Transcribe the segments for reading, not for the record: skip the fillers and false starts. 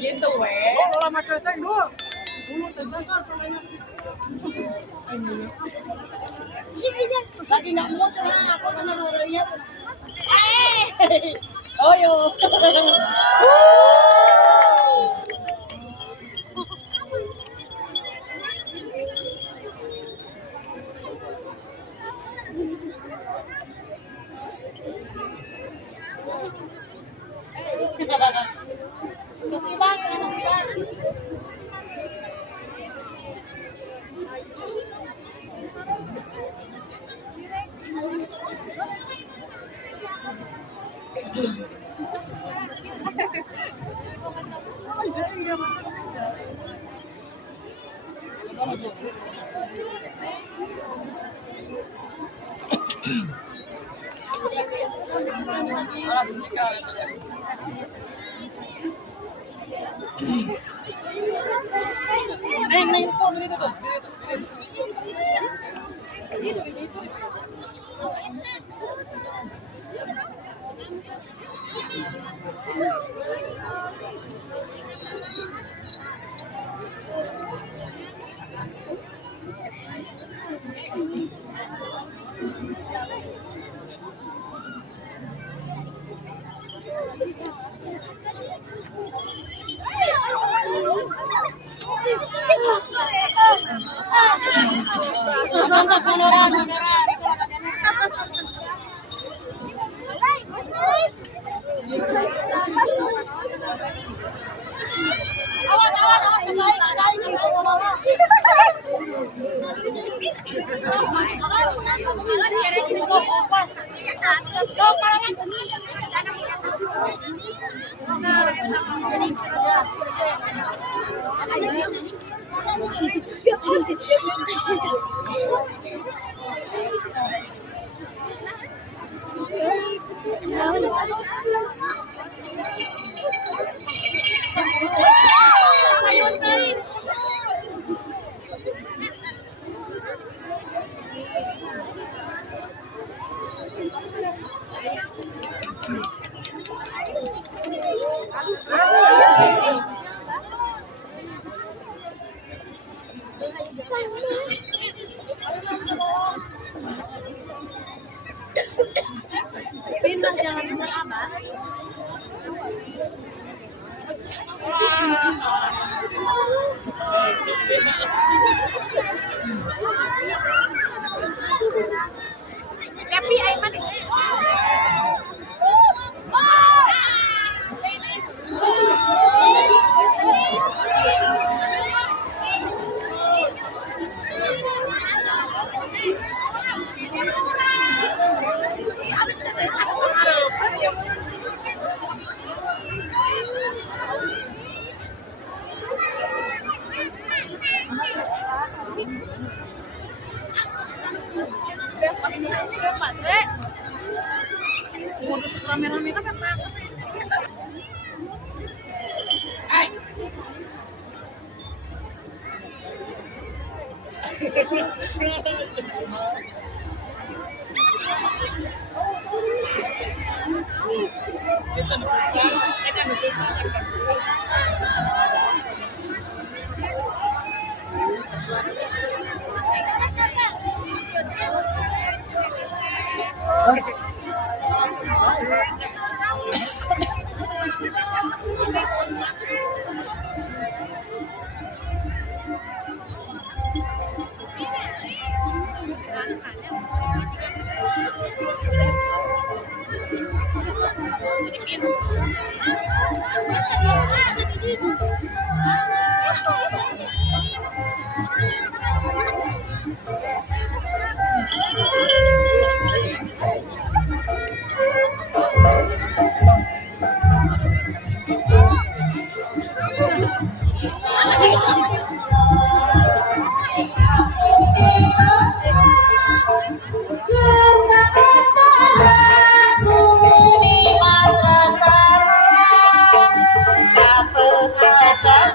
gitu weh. Oh, kalau macam itu dulu. Dulu terjaga Lagi nggak mau tuh aku kan orangnya. Oh yo. Ahora sí, chica. Main phone dito to. Dito. Pinang jangan bener abah. Tapi air manis. modus rame-rame kan apa? Sa pagkasal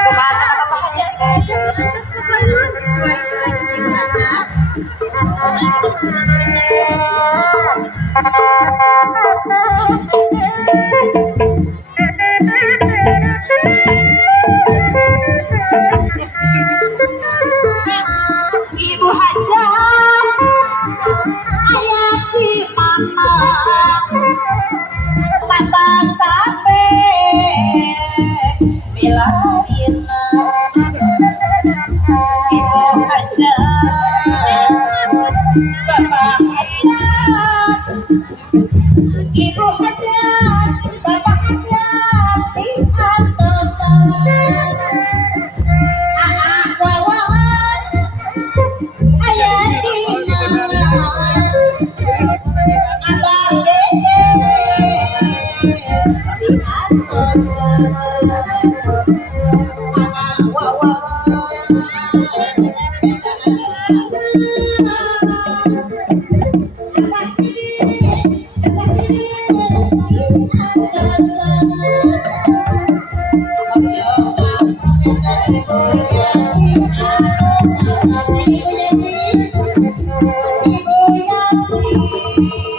Pumasa ka pa ka dyan. Terus kebetulan sesuai-sesuai jadi berapa? Ibu hajat ayah di mama matang capek bila bina ibu hajat bapak hajat ibu hajat bapak hajat di atasan wawan ayah di mana abang dede di atasan Ibu Yati